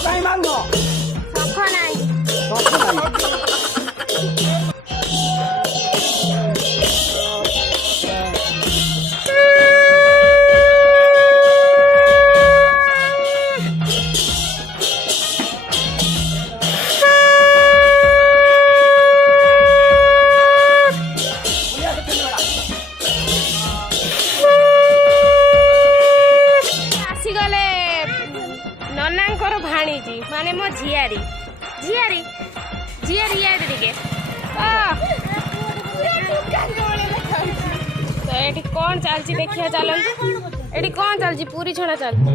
କାହିଁ ମାରୁନ ଶଙ୍ଖ ନାହିଁ ଆସିଗଲେ ନନାଙ୍କର ଭାଣିଜି ମାନେ ମୋ ଝିଆରୀ ଝିଆରୀ ଝିଆରୀ ଇଆଡ଼େ ଟିକେ ତ ଏଠି କ'ଣ ଚାଲିଛି ଦେଖିବା ଚାଲନ୍ତୁ ଏଠି କ'ଣ ଚାଲିଛି ପୁରୀ ଛଣା ଚାଲିଛି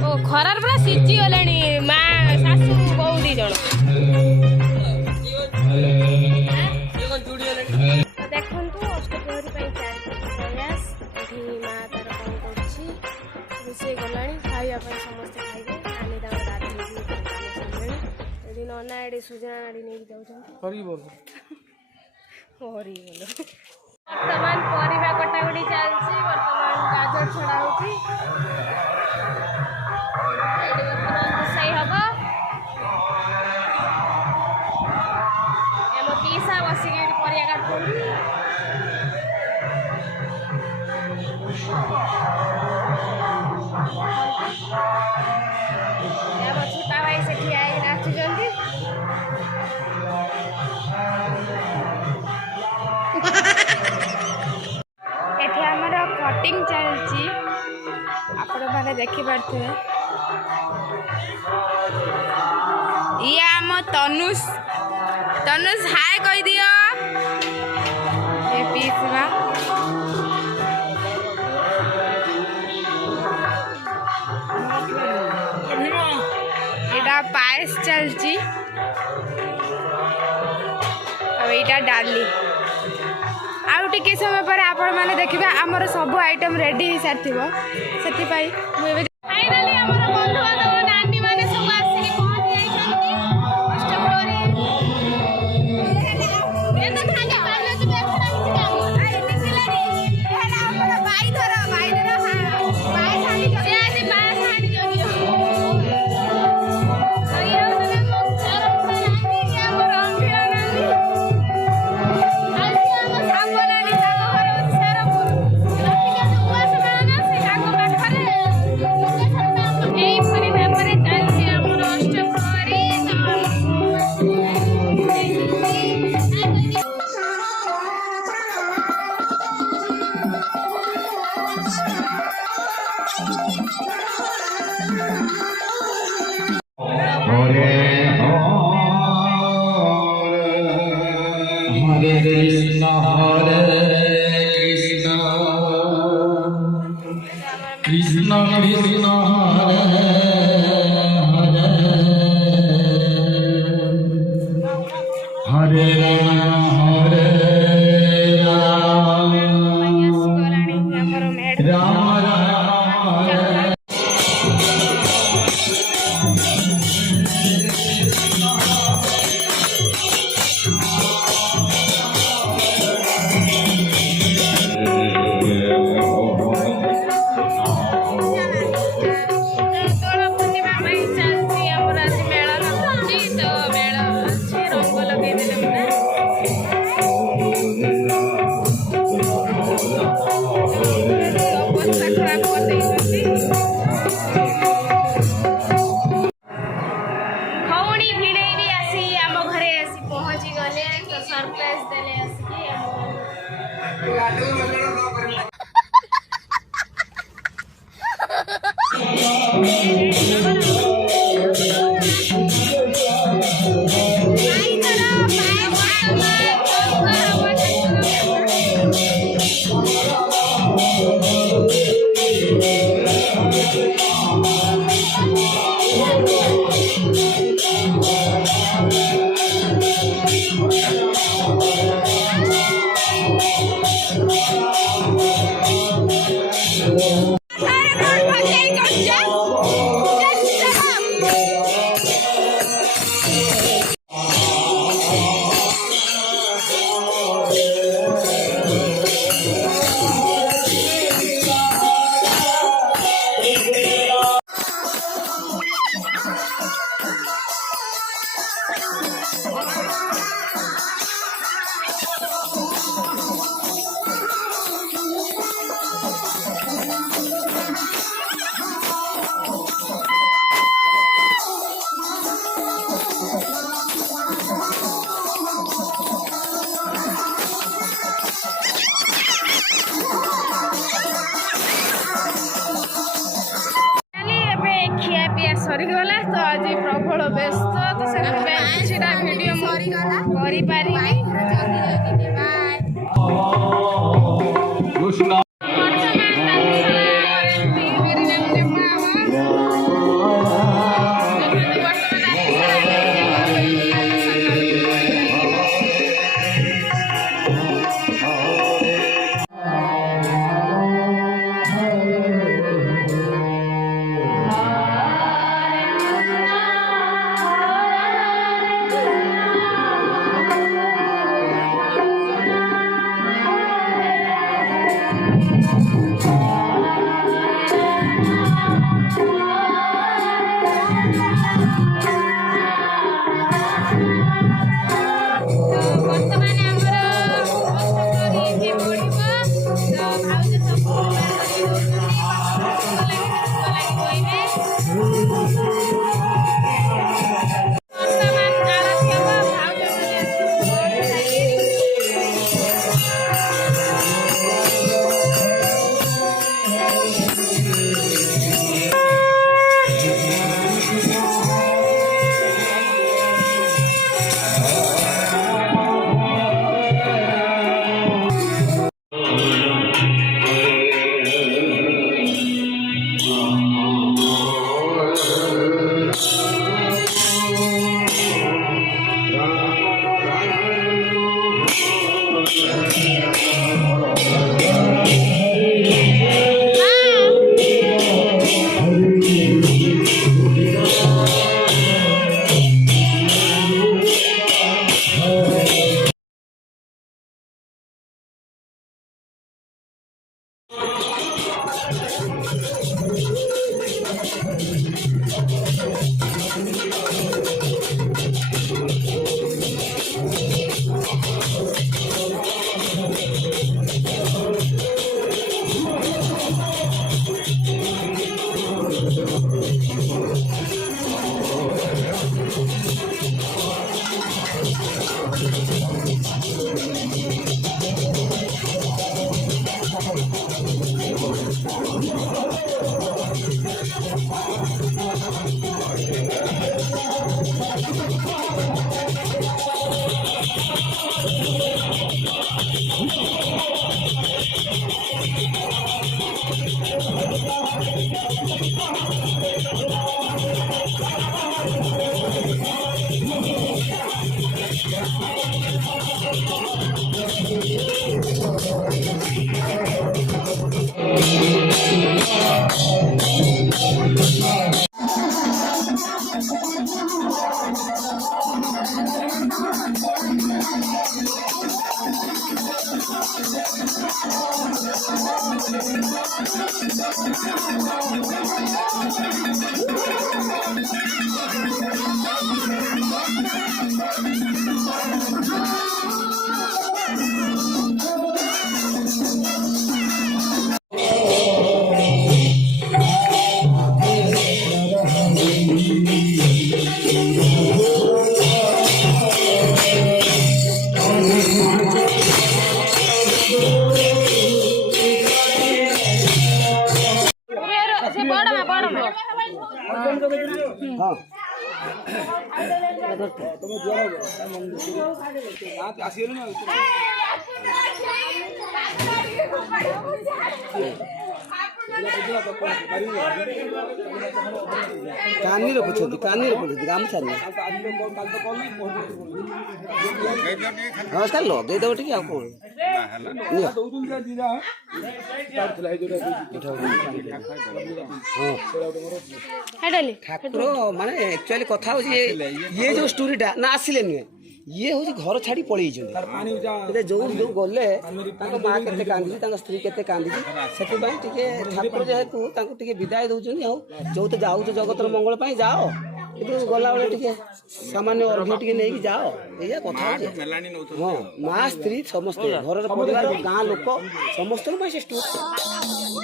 ଓ ଖରାରେ ପୁରା ସିଝିଗଲାଣି ମା ଶାଶୁ ବୋଉ ଦି ଜଣ ଦେଖନ୍ତୁ ଅଷ୍ଟପ୍ରହରୀ ପାଇଁ ଚାଲିଛି ପ୍ରୟାସ ଏଠି ମା ତାର କ'ଣ କରୁଛି ରୋଷେଇ ଗଲାଣି ଖାଇବା ପାଇଁ ସମସ୍ତେ ଖାଇବେ ଆମେ ତାଙ୍କ ଗାଧେଇକି ସାରିଲେଣି ଏଠି ନନା ଏଠି ସୁଜନା ନାଡ଼ି ନେଇକି ଯାଉଛନ୍ତି ବର୍ତ୍ତମାନ ପରିବା କଟାକଟି ଚାଲିଛି ବର୍ତ୍ତମାନ ଗାଜର ଛଡ଼ା ହେଉଛି ଏଠି ବର୍ତ୍ତମାନ ରୋଷେଇ ହବ ଆମ ପିସା ବସିକି ଏଠି ପରିବା କାଟୁଛନ୍ତି ଆମ ଛୋଟା ଭାଇ ସେଠି ଆଇ ନାଚୁଛନ୍ତି ଏଠି ଆମର କଟିଂ ଚାଲିଛି ଆପଣମାନେ ଦେଖିପାରୁଥିବେ ଇଏ ଆମ ତନୁଷ ହାଏ କହିଦିଅ ଏ ପିସା ଏଇଟା ପାଏସ ଚାଲିଛି ଆଉ ଏଇଟା ଡାଲି ଆଉ ଟିକେ ସମୟ ପରେ ଆପଣମାନେ ଦେଖିବେ ଆମର ସବୁ ଆଇଟମ୍ ରେଡ଼ି ହେଇସାରିଥିବ ସେଥିପାଇଁ ମୁଁ ଏବେ ଫାଇନାଲି ଆମର ବନ୍ଧୁବାନ୍ଧବ ନାନୀ ମାନେ ସବୁ ଆସିକି ପହଞ୍ଚି ଯାଇଛନ୍ତି ଅଷ୍ଟପ୍ରହରୀ Krishna Krishna Hare Hare Hare Hare Rama Rama कानी रखुଛନ୍ତି गामछा नमस्कार लगे टे आ ठाकुर माने एक्चुअली कथा ये जो स्टोरीटा ना आसिले नुहे ये हूँ घर छाड़ी पलि जो जो गले माँ के कांदी स्त्री के कांदी से ठाकुर जेहेतु विदाय दौरान जो तो जाऊ जगतर मंगल जाओ कि गला बेले सामान्य अर्घ्य टे नहीं जाओ ये कथा हाँ माँ स्त्री समस्त घर परिवार गाँ लोक समस्त से स्टोरी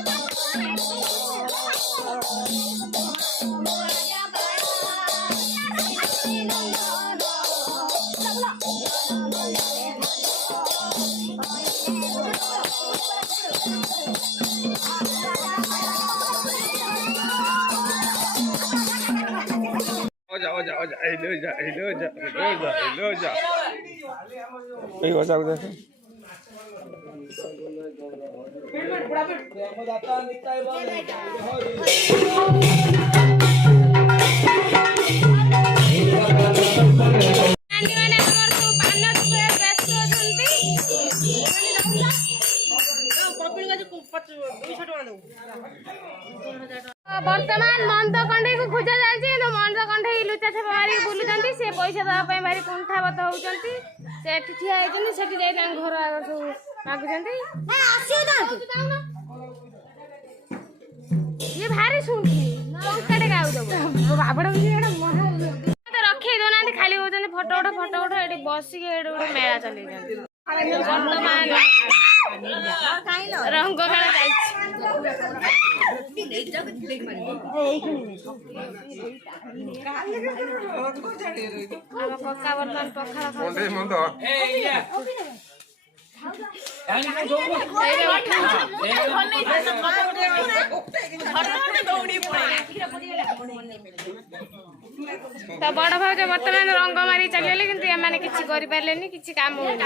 बर्तमान मंद कंठे को खोजा जाए मंद कंठे लुचा छाप मारिक बुलूं से पैसा देवाई भारी कुंठावत होती ठिया होती घर आगे सब मागुं ये भारी सुनकी टंकाटे गाउ दबो बाबड़ भी एटा महा तो रखी दोनांती खाली होजन फोटो उठो एटी बसी के एटी उडे मेला चली जांती वर्तमान रंग खेला पक्का बर्तन पखाला तो बड़ भाज बर्तमान रंग मारी चलिए किंतु एमाने किछि करि पारलेनी किछि काम होनी।